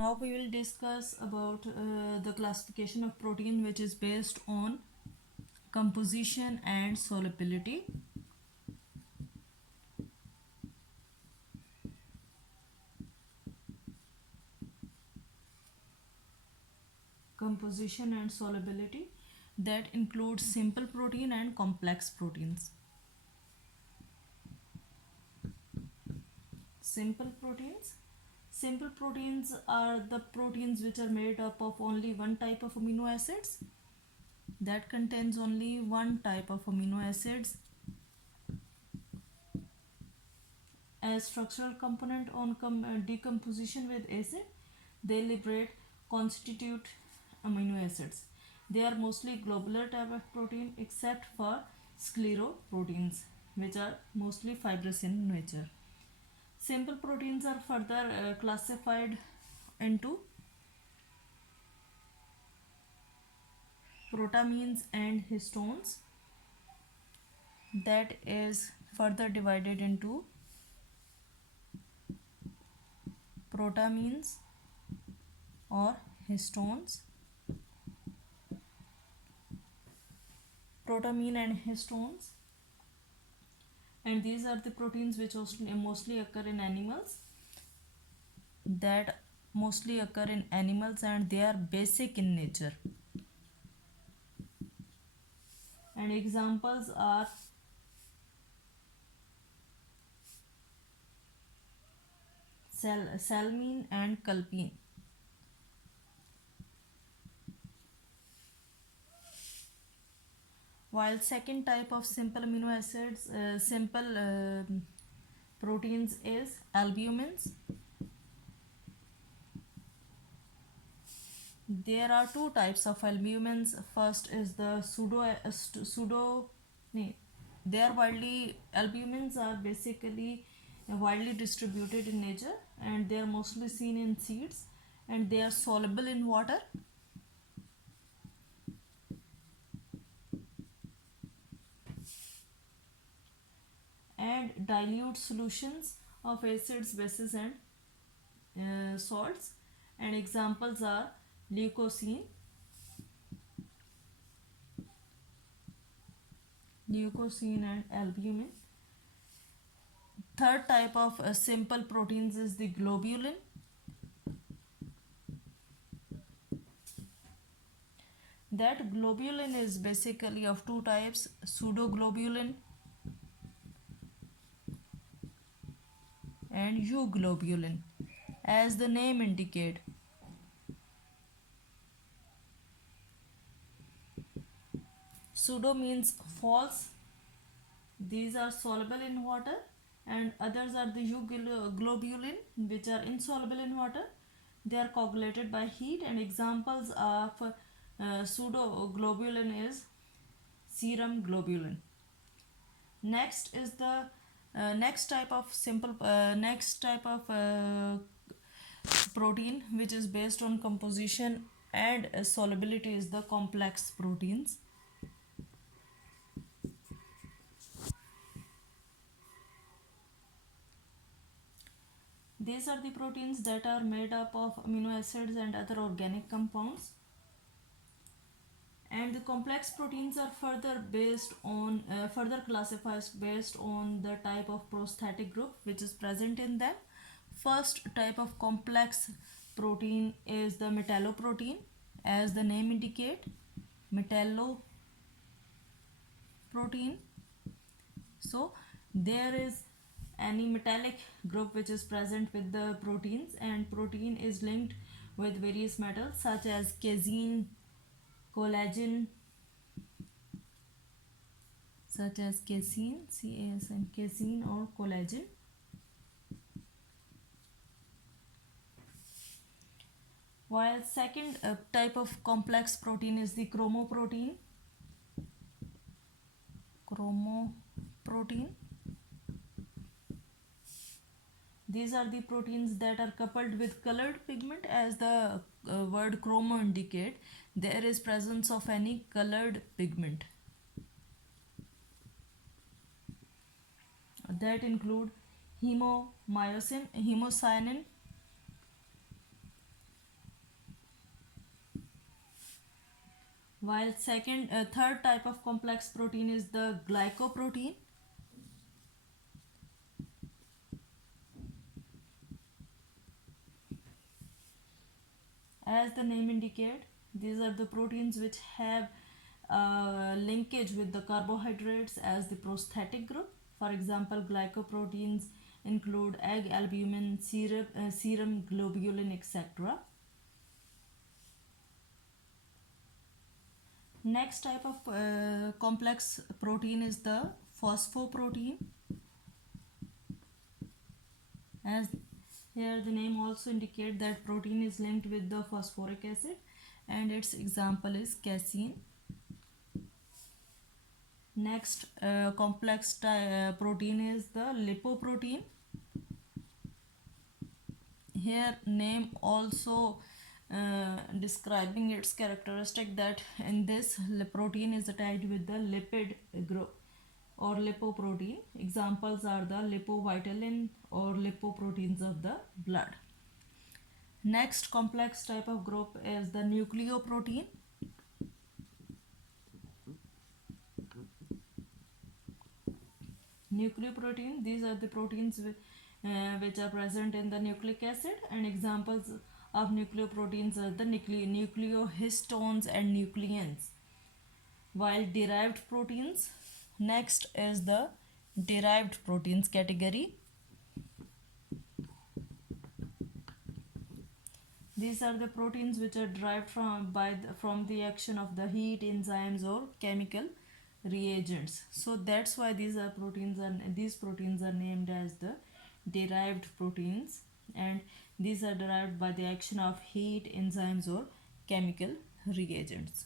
Now we will discuss about the classification of protein, which is based on composition and solubility. Composition and solubility that includes simple protein and complex proteins. Simple proteins. Simple proteins are the proteins which are made up of only one type of amino acids, that contains only one type of amino acids as structural component on decomposition with acid. They liberate constitute amino acids. They are mostly globular type of protein except for scleroproteins, which are mostly fibrous in nature. Simple proteins are further classified into protamines and histones, that is further divided into protamines or histones. Protamine and histones, and these are the proteins which mostly occur in animals, and they are basic in nature. And examples are salmine and culpine. While second type of simple amino acids, proteins is albumins. There are two types of albumins. First is the albumins are basically widely distributed in nature, and they are mostly seen in seeds, and they are soluble in water. And dilute solutions of acids, bases, and salts. And examples are leucine and albumin. Third type of simple proteins is the globulin. That globulin is basically of two types, pseudoglobulin and euglobulin, as the name indicate. Pseudo means false. These are soluble in water, and others are the euglobulin, which are insoluble in water. They are coagulated by heat, and examples of pseudoglobulin is serum globulin. Next is the next type of protein which is based on composition and solubility is the complex proteins. These are the proteins that are made up of amino acids and other organic compounds. And the complex proteins are further classified based on the type of prosthetic group which is present in them. First type of complex protein is the metalloprotein, as the name indicate, metalloprotein. So there is any metallic group which is present with the proteins, and protein is linked with various metals such as casein, collagen, casein or collagen. While second type of complex protein is the chromoprotein. These are the proteins that are coupled with colored pigment, as the word chromo indicate. There is presence of any colored pigment. That include hemocyanin, While third type of complex protein is the glycoprotein. As the name indicates, these are the proteins which have linkage with the carbohydrates as the prosthetic group. For example, glycoproteins include egg albumin, serum globulin, etc. Next type of complex protein is the phosphoprotein. As here the name also indicates that protein is linked with the phosphoric acid, and its example is casein. Next complex protein is the lipoprotein. Here name also describing its characteristic that in this protein is attached with the lipid group or lipoprotein. Examples are the lipovitamin or lipoproteins of the blood. Next complex type of group is the nucleoprotein. Nucleoprotein, these are the proteins which are present in the nucleic acid, and examples of nucleoproteins are the nucleohistones and nucleins. While derived proteins, next is the derived proteins category. These are the proteins which are derived from the action of the heat, enzymes, or chemical reagents. So that's why these proteins are named as the derived proteins, and these are derived by the action of heat, enzymes, or chemical reagents.